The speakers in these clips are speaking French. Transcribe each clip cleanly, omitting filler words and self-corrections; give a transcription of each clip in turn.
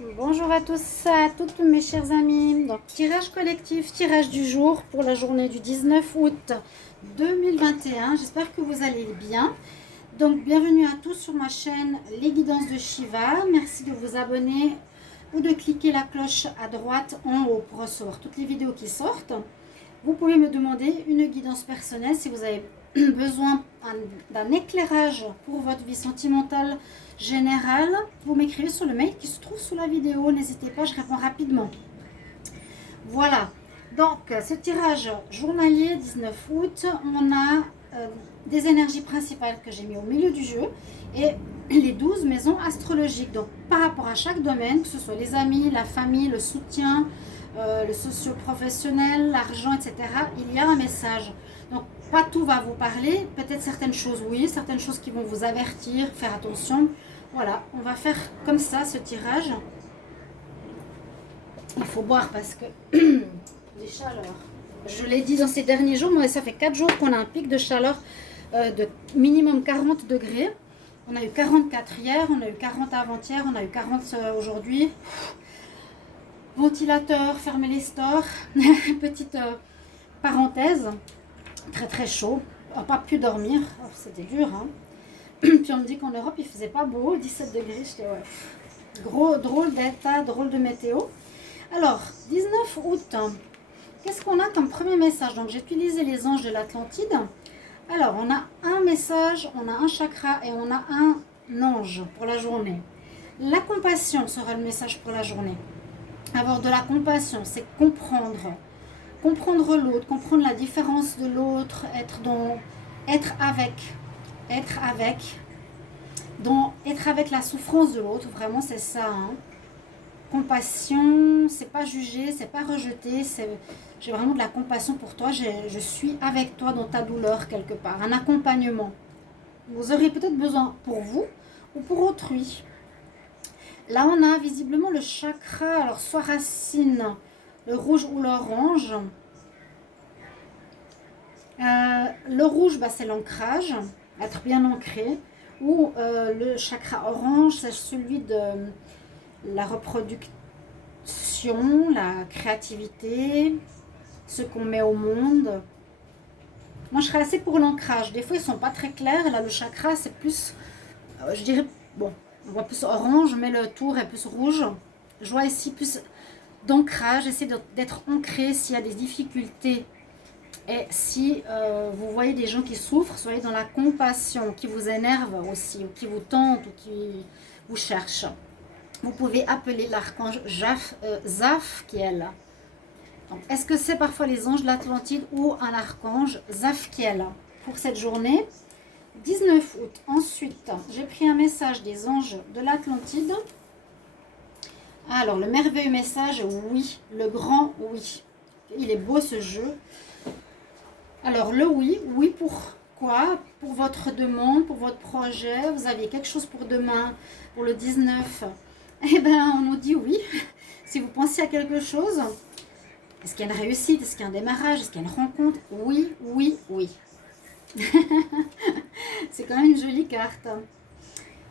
Bonjour à tous, à toutes mes chers amis. Donc, tirage collectif, tirage du jour pour la journée du 19 août 2021. J'espère que vous allez bien. Donc, bienvenue à tous sur ma chaîne Les Guidances de Shiva. Merci de vous abonner ou de cliquer la cloche à droite en haut pour recevoir toutes les vidéos qui sortent. Vous pouvez me demander une guidance personnelle si vous avez besoin d'un éclairage pour votre vie sentimentale générale. Vous m'écrivez sur le mail qui se trouve sous la vidéo. N'hésitez pas, je réponds rapidement. Voilà. Donc, ce tirage journalier 19 août, on a des énergies principales que j'ai mis au milieu du jeu et les 12 maisons astrologiques. Donc, par rapport à chaque domaine, que ce soit les amis, la famille, le soutien, le socio-professionnel, l'argent, etc., il y a un message. Donc, pas tout va vous parler, peut-être certaines choses oui, certaines choses qui vont vous avertir, faire attention. Voilà, on va faire comme ça ce tirage. Il faut boire parce que les chaleurs. Je l'ai dit dans ces derniers jours, mais ça fait 4 jours qu'on a un pic de chaleur de minimum 40 degrés. On a eu 44 hier, on a eu 40 avant-hier, on a eu 40 aujourd'hui. Ventilateur, fermez les stores. Petite parenthèse, très très chaud. On n'a pas pu dormir, oh, c'était dur. Hein. Puis on me dit qu'en Europe il faisait pas beau, 17 degrés. J'étais ouais. Gros, drôle d'état, drôle de météo. Alors, 19 août, qu'est-ce qu'on a comme premier message? Donc j'ai utilisé les anges de l'Atlantide. Alors, on a un message, on a un chakra et on a un ange pour la journée. La compassion sera le message pour la journée. Avoir de la compassion, c'est comprendre l'autre, comprendre la différence de l'autre, être avec la souffrance de l'autre, vraiment c'est ça. Hein. Compassion, c'est pas juger, c'est pas rejeter, j'ai vraiment de la compassion pour toi, je suis avec toi dans ta douleur quelque part, un accompagnement. Vous aurez peut-être besoin pour vous ou pour autrui. Là, on a visiblement le chakra, alors soit racine, le rouge ou l'orange. Le rouge, bah, c'est l'ancrage, être bien ancré. Ou le chakra orange, c'est celui de la reproduction, la créativité, ce qu'on met au monde. Moi, je serais assez pour l'ancrage. Des fois, ils ne sont pas très clairs. Là, le chakra, c'est plus, je dirais, bon, on voit plus orange, mais le tour est plus rouge. Je vois ici plus d'ancrage, essayer d'être ancré s'il y a des difficultés. Et si vous voyez des gens qui souffrent, soyez dans la compassion, qui vous énerve aussi, ou qui vous tente, ou qui vous cherche. Vous pouvez appeler l'archange Zaf qui est là. Est-ce que c'est parfois les anges de l'Atlantide ou un archange Zafkiel pour cette journée 19 août. Ensuite, j'ai pris un message des anges de l'Atlantide. Alors, le merveilleux message, oui, le grand oui. Il est beau ce jeu. Alors, le oui, oui pourquoi? Pour votre demande, pour votre projet. Vous aviez quelque chose pour demain, pour le 19. Eh bien, on nous dit oui. Si vous pensez à quelque chose, est-ce qu'il y a une réussite? Est-ce qu'il y a un démarrage? Est-ce qu'il y a une rencontre? Oui, oui, oui. C'est quand même une jolie carte.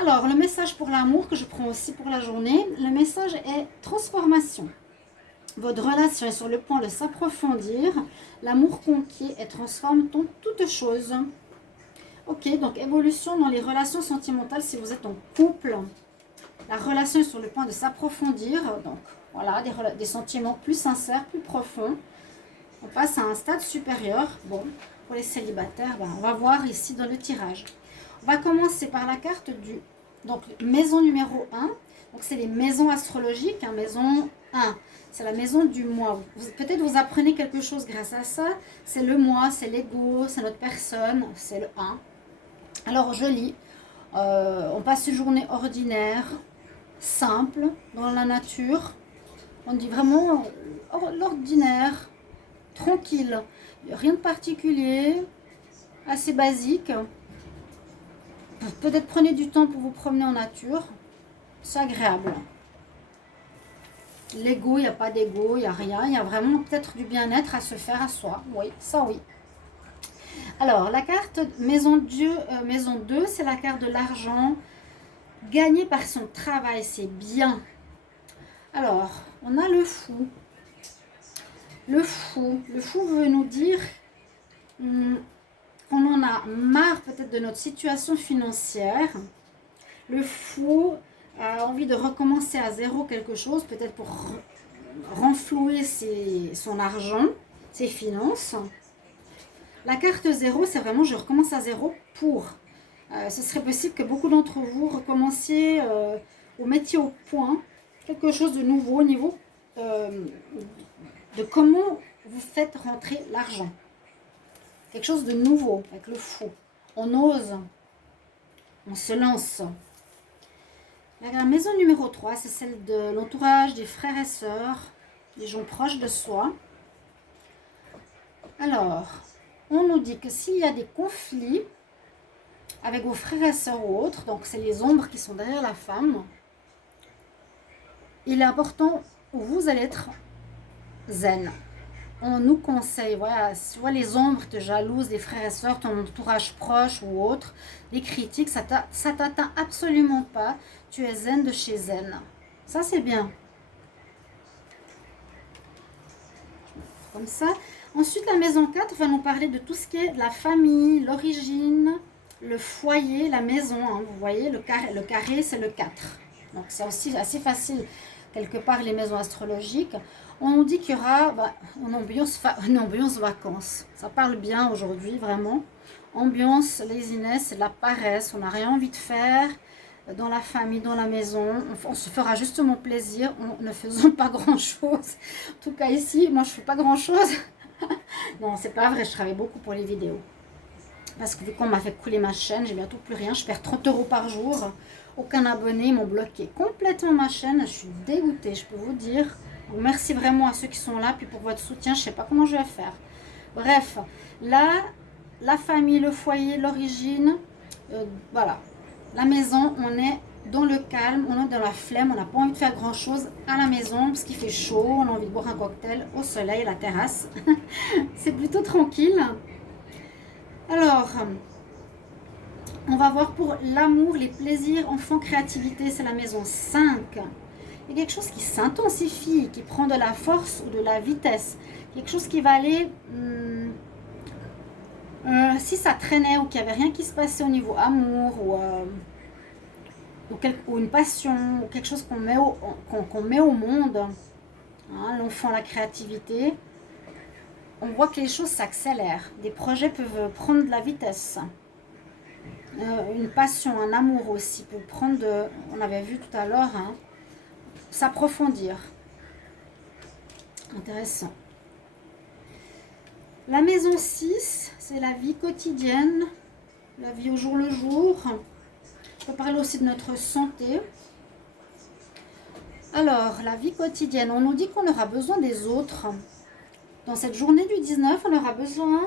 Alors, le message pour l'amour que je prends aussi pour la journée, le message est transformation. Votre relation est sur le point de s'approfondir. L'amour conquiert et transforme toute chose. Ok, donc évolution dans les relations sentimentales si vous êtes en couple. La relation est sur le point de s'approfondir. Donc voilà, des sentiments plus sincères, plus profonds. On passe à un stade supérieur. Bon, pour les célibataires, ben, on va voir ici dans le tirage. On va commencer par la carte du donc maison numéro 1. Donc c'est les maisons astrologiques, hein, maison 1. C'est la maison du moi. Peut-être vous apprenez quelque chose grâce à ça. C'est le moi, c'est l'ego, c'est notre personne, c'est le 1. Alors je lis. On passe une journée ordinaire, simple, dans la nature. On dit vraiment l'ordinaire, tranquille. Il n'y a rien de particulier, assez basique. Peut-être prenez du temps pour vous promener en nature. C'est agréable. L'ego, il n'y a pas d'ego, il n'y a rien. Il y a vraiment peut-être du bien-être à se faire à soi. Oui, ça oui. Alors, la carte maison 2, c'est la carte de l'argent. Gagner par son travail, c'est bien. Alors, on a le fou. Le fou veut nous dire qu'on en a marre peut-être de notre situation financière. Le fou a envie de recommencer à zéro quelque chose, peut-être pour renflouer son argent, ses finances. La carte zéro, c'est vraiment je recommence à zéro pour. Ce serait possible que beaucoup d'entre vous recommenciez ou mettiez au point quelque chose de nouveau au niveau de comment vous faites rentrer l'argent. Quelque chose de nouveau avec le fou. On ose, on se lance. La maison numéro 3, c'est celle de l'entourage, des frères et sœurs, des gens proches de soi. Alors, on nous dit que s'il y a des conflits avec vos frères et sœurs ou autres, donc c'est les ombres qui sont derrière la femme, il est important où vous allez être zen. On nous conseille, voilà, si tu vois les ombres te jalousent, des frères et sœurs, ton entourage proche ou autre, les critiques, ça t'atteint absolument pas. Tu es zen de chez zen. Ça, c'est bien. Comme ça. Ensuite, la maison 4 va nous parler de tout ce qui est la famille, l'origine, le foyer, la maison. Hein. Vous voyez, le carré c'est le 4. Donc, c'est aussi assez facile, quelque part, les maisons astrologiques. On nous dit qu'il y aura une ambiance vacances. Ça parle bien aujourd'hui, vraiment. Ambiance, laziness, la paresse. On n'a rien envie de faire dans la famille, dans la maison. On se fera justement plaisir en ne faisant pas grand-chose. En tout cas, ici, moi, je ne fais pas grand-chose. Non, c'est pas vrai. Je travaille beaucoup pour les vidéos. Parce que vu qu'on m'a fait couler ma chaîne, j'ai bientôt plus rien. Je perds 30 € par jour. Aucun abonné. Ils m'ont bloqué complètement ma chaîne. Je suis dégoûtée, je peux vous dire. Donc, merci vraiment à ceux qui sont là, puis pour votre soutien, je ne sais pas comment je vais faire. Bref, là, la famille, le foyer, l'origine, voilà. La maison, on est dans le calme, on est dans la flemme, on n'a pas envie de faire grand-chose à la maison, parce qu'il fait chaud, on a envie de boire un cocktail au soleil, à la terrasse. C'est plutôt tranquille. Alors, on va voir pour l'amour, les plaisirs, enfants, créativité, c'est la maison 5. Il y a quelque chose qui s'intensifie, qui prend de la force ou de la vitesse. Quelque chose qui va aller... si ça traînait ou qu'il n'y avait rien qui se passait au niveau amour ou une passion ou quelque chose qu'on met au monde, hein, l'enfant, la créativité, on voit que les choses s'accélèrent. Des projets peuvent prendre de la vitesse. Une passion, un amour aussi peut prendre de... On avait vu tout à l'heure... Hein, s'approfondir. Intéressant. La maison 6, c'est la vie quotidienne, la vie au jour le jour. On peut parler aussi de notre santé. Alors, la vie quotidienne, on nous dit qu'on aura besoin des autres. Dans cette journée du 19, on aura besoin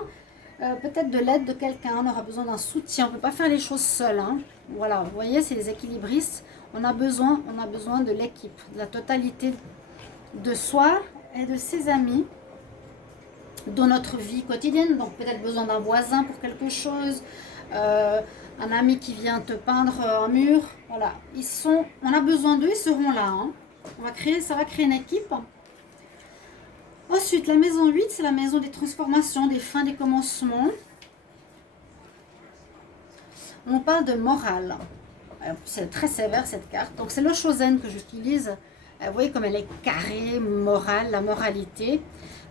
peut-être de l'aide de quelqu'un, on aura besoin d'un soutien. On ne peut pas faire les choses seul. Hein. Voilà, vous voyez, c'est les équilibristes. On a besoin de l'équipe, de la totalité de soi et de ses amis dans notre vie quotidienne. Donc peut-être besoin d'un voisin pour quelque chose, un ami qui vient te peindre un mur. Voilà, on a besoin d'eux, ils seront là. Hein. Ça va créer une équipe. Ensuite, la maison 8, c'est la maison des transformations, des fins, des commencements. On parle de morale. C'est très sévère cette carte. Donc c'est le Chosen que j'utilise. Vous voyez comme elle est carrée, morale, la moralité.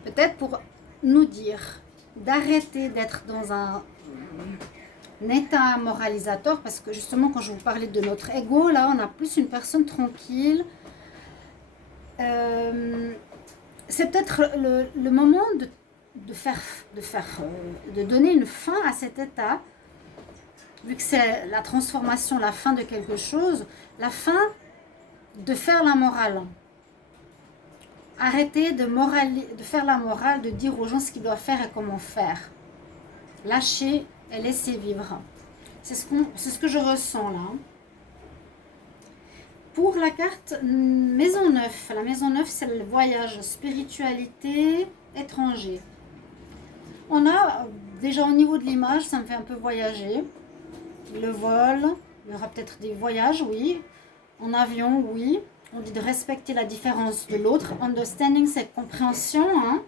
Peut-être pour nous dire d'arrêter d'être dans un état moralisateur. Parce que justement quand je vous parlais de notre ego, là on a plus une personne tranquille. C'est peut-être le moment de donner une fin à cet état. Vu que c'est la transformation, la fin de quelque chose, la fin de faire la morale. Arrêtez de faire la morale, de dire aux gens ce qu'ils doivent faire et comment faire. Lâcher et laisser vivre. C'est ce que je ressens là. Pour la carte maison 9, la maison 9 c'est le voyage, spiritualité, étranger. On a déjà au niveau de l'image, ça me fait un peu voyager. Le vol, il y aura peut-être des voyages, oui. En avion, oui. On dit de respecter la différence de l'autre. Understanding, c'est compréhension. Hein.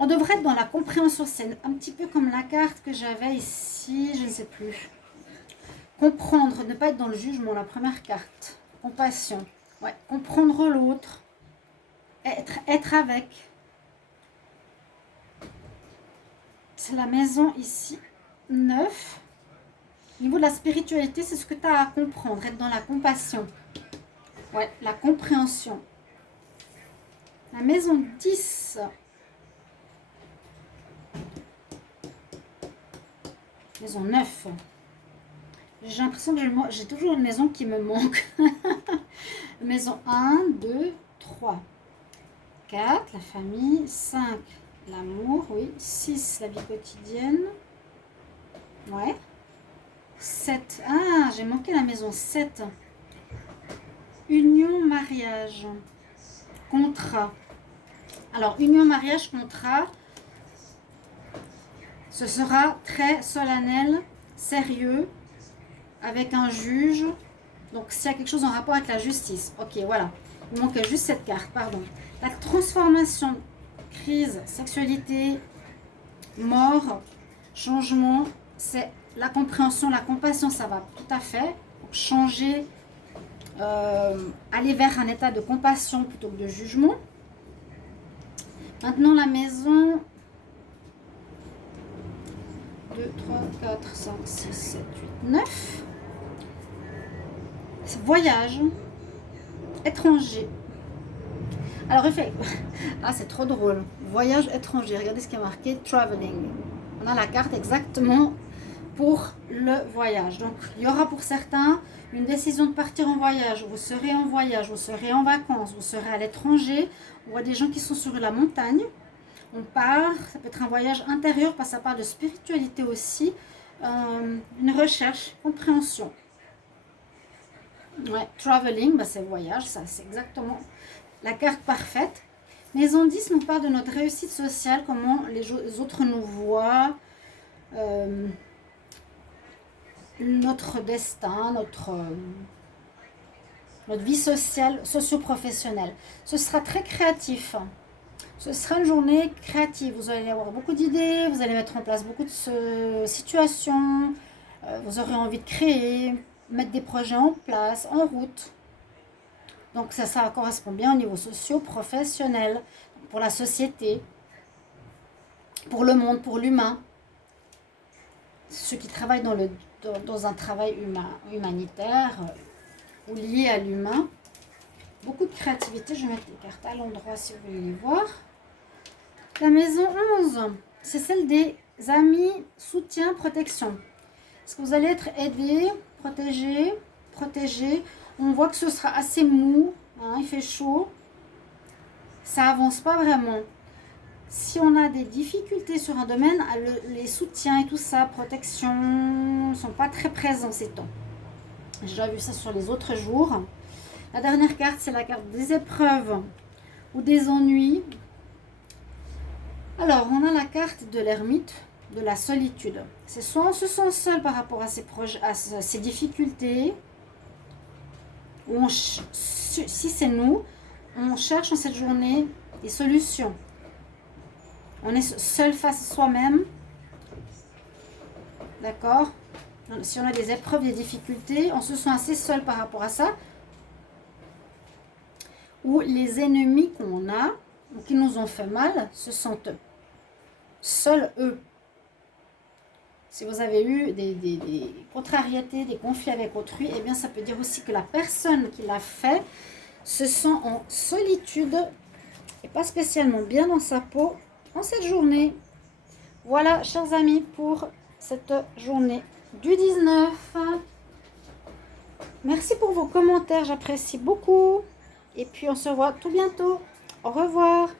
On devrait être dans la compréhension. C'est un petit peu comme la carte que j'avais ici. Je ne sais plus. Comprendre, ne pas être dans le jugement. La première carte. Compassion. Ouais. Comprendre l'autre. Être avec. C'est la maison ici. 9. Au niveau de la spiritualité, c'est ce que tu as à comprendre. Être dans la compassion. Ouais, la compréhension. La maison 10. Maison 9. J'ai l'impression que j'ai toujours une maison qui me manque. Maison 1, 2, 3. 4, la famille. 5, l'amour, oui. 6, la vie quotidienne. Ouais. 7. Ah, j'ai manqué la maison 7. Union, mariage. Contrat. Alors, union, mariage, contrat. Ce sera très solennel, sérieux, avec un juge. Donc, s'il y a quelque chose en rapport avec la justice. Ok, voilà. Il manquait juste cette carte, pardon. La transformation, crise, sexualité, mort, changement, c'est la compréhension, la compassion, ça va tout à fait. Donc, changer, aller vers un état de compassion plutôt que de jugement. Maintenant, la maison 2, 3, 4, 5, 6, 7, 8, 9. Voyage, étranger. Alors, ah, c'est trop drôle. Voyage étranger. Regardez ce qui est marqué, traveling. On a la carte exactement pour le voyage. Donc, il y aura pour certains une décision de partir en voyage. Vous serez en voyage, vous serez en vacances, vous serez à l'étranger. On voit des gens qui sont sur la montagne. On part, ça peut être un voyage intérieur parce que ça parle de spiritualité aussi. Une recherche, compréhension. Ouais, traveling, bah c'est voyage, ça c'est exactement la carte parfaite. Maison 10 nous parle de notre réussite sociale, comment les autres nous voient, notre destin, notre vie sociale, socio-professionnelle. Ce sera très créatif. Ce sera une journée créative. Vous allez avoir beaucoup d'idées, vous allez mettre en place beaucoup de situations, vous aurez envie de créer, mettre des projets en place, en route. Donc ça correspond bien au niveau socio-professionnel, pour la société, pour le monde, pour l'humain. Ceux qui travaillent dans un travail humanitaire ou lié à l'humain. Beaucoup de créativité. Je vais mettre les cartes à l'endroit si vous voulez les voir. La maison 11, c'est celle des amis, soutien, protection. Est-ce que vous allez être aidé, protégé? On voit que ce sera assez mou, hein, il fait chaud. Ça avance pas vraiment. Si on a des difficultés sur un domaine, les soutiens et tout ça, protection, ne sont pas très présents ces temps. J'ai déjà vu ça sur les autres jours. La dernière carte, c'est la carte des épreuves ou des ennuis. Alors, on a la carte de l'ermite, de la solitude. C'est soit on se sent seul par rapport à ses difficultés, ou si c'est nous, on cherche en cette journée des solutions. On est seul face à soi-même. D'accord? Si on a des épreuves, des difficultés, on se sent assez seul par rapport à ça. Ou les ennemis qu'on a, ou qui nous ont fait mal, se sentent seuls eux. Si vous avez eu des contrariétés, des conflits avec autrui, eh bien ça peut dire aussi que la personne qui l'a fait se sent en solitude et pas spécialement bien dans sa peau en cette journée. Voilà, chers amis, pour cette journée du 19. Merci pour vos commentaires, j'apprécie beaucoup. Et puis on se voit tout bientôt. Au revoir.